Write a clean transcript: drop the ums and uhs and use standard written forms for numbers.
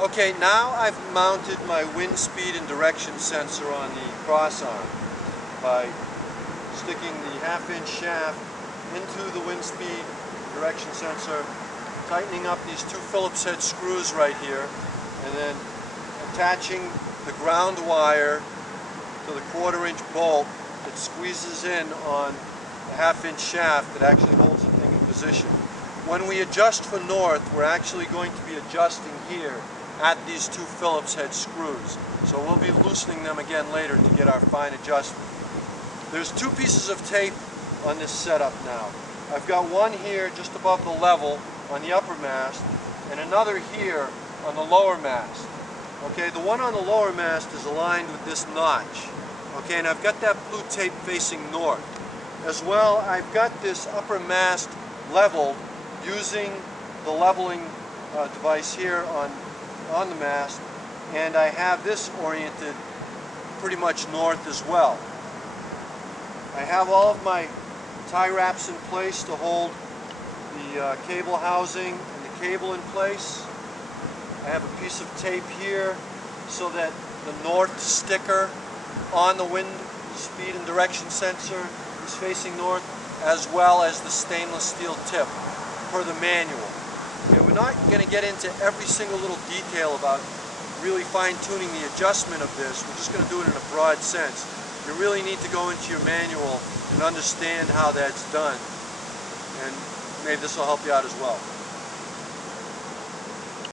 Okay, now I've mounted my wind speed and direction sensor on the cross arm by sticking the half-inch shaft into the wind speed direction sensor, tightening up these two Phillips head screws right here, and then attaching the ground wire to the 1/4-inch bolt that squeezes in on the half-inch shaft that actually holds the thing in position. When we adjust for north, we're actually going to be adjusting here at these two Phillips head screws. So we'll be loosening them again later to get our fine adjustment. There's two pieces of tape on this setup now. I've got one here just above the level on the upper mast and another here on the lower mast. Okay, the one on the lower mast is aligned with this notch. Okay, and I've got that blue tape facing north. As well, I've got this upper mast leveled using the leveling device here on the mast, and I have this oriented pretty much north as well. I have all of my tie wraps in place to hold the cable housing and the cable in place. I have a piece of tape here so that the north sticker on the wind speed and direction sensor is facing north, as well as the stainless steel tip per the manual. Okay, we're not going to get into every single little detail about really fine-tuning the adjustment of this. We're just going to do it in a broad sense. You really need to go into your manual and understand how that's done, and maybe this will help you out as well.